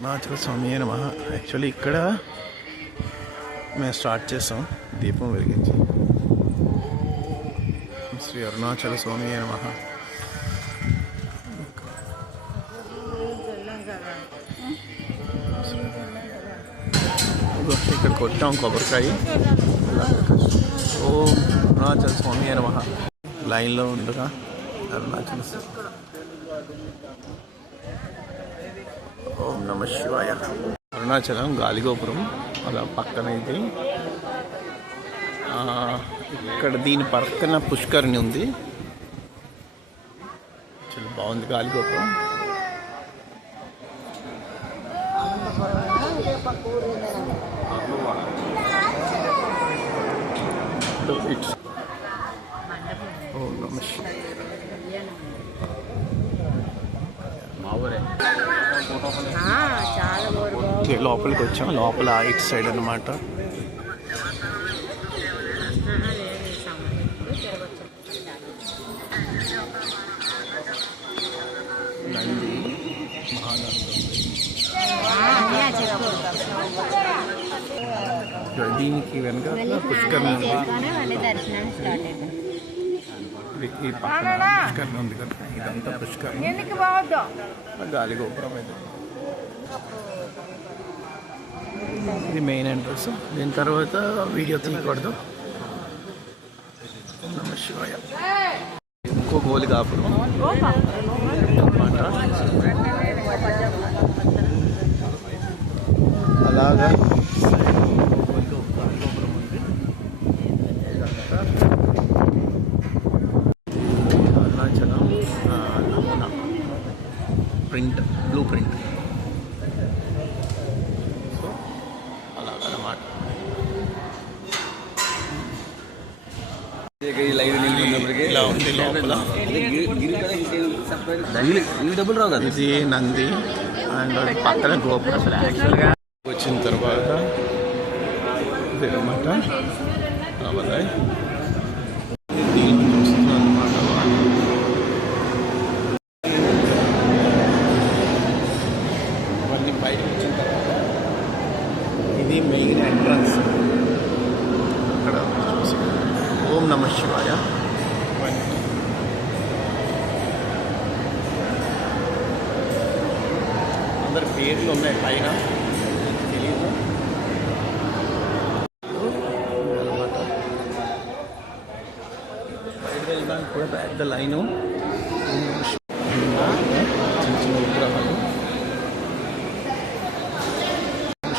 అరుణాచల స్వామి నమః. యాక్చువల్లీ ఇక్కడ మేము స్టార్ట్ చేసాం దీపం వెలిగించి. శ్రీ అరుణాచల స్వామి నమః. ఇక్కడ కొట్టాం కొబ్బరికాయ. ఓం అరుణాచల స్వామి నమః. లైన్లో ఉండగా అరుణాచల ఓం నమ శివాయ. అరుణాచలం గాలిగోపురం అలా పక్కన ఇది. ఇక్కడ దీని పక్కన పుష్కరిణి ఉంది. చాలా బాగుంది గాలిగోపురం. ఓం నమ శివాయ. లోపలికి వచ్చాం. లోపల ఇటు సైడ్ అన్నమాట. నంది దీనికి వెనక పుష్కరిణి ఉంది. ఈ పక్కన పుష్కరిణి ఉంది కదా, ఇదంతా పుష్కరిణి. గాలిగోపురం ఇది. ఇది మెయిన్ ఎంట్రన్స్. దీని తర్వాత వీడియో తీయకూడదు. నమ శివాయ. ఇంకో గోలిగాపురం అలాగా అరుణాచలం నమూనా ప్రింట్, బ్లూ ప్రింట్. సో అలాగన్నమాట. ఇలా ఉంది లోపల. ఇది నంది అండ్ పక్కన గోపురం. అసలు యాక్చువల్గా వచ్చిన తర్వాత ఇదన్నమాట రామదాయ్. దీన్ని చూస్తున్నాను అన్నమాట. అవన్నీ బయటకు వచ్చిన తర్వాత ఇది మెయిన్ ఎంట్రన్స్. అక్కడ చూసి ఓం నమ శివాయ. అందరి పేర్లు ఉన్నాయి పైన, తెలీదు అనమాట. బయట వెళ్ళడానికి కూడా పెద్ద లైను.